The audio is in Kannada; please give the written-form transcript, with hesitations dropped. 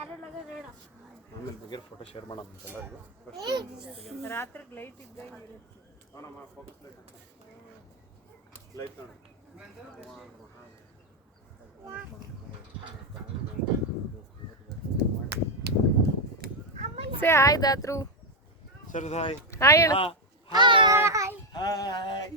ಆಮೇಲೆ ಬಗ್ಗೆ ಫೋಟೋ ಶೇರ್ ಮಾಡೋಣ ಅಂತ ಎಲ್ಲರಿಗೂ. ರಾತ್ರಿ ಲೈಟ್ ಇದ್ದಂಗೆ ಫೋಕಸ್ ಲೈಟ್ ನೋಡಿ. ಸೇ ಹಾಯ್ ದಾತ್ರು. ಸರಿ ಹಾಯ್ ಹಾಯ್ ಹೇಳು. Hi hi.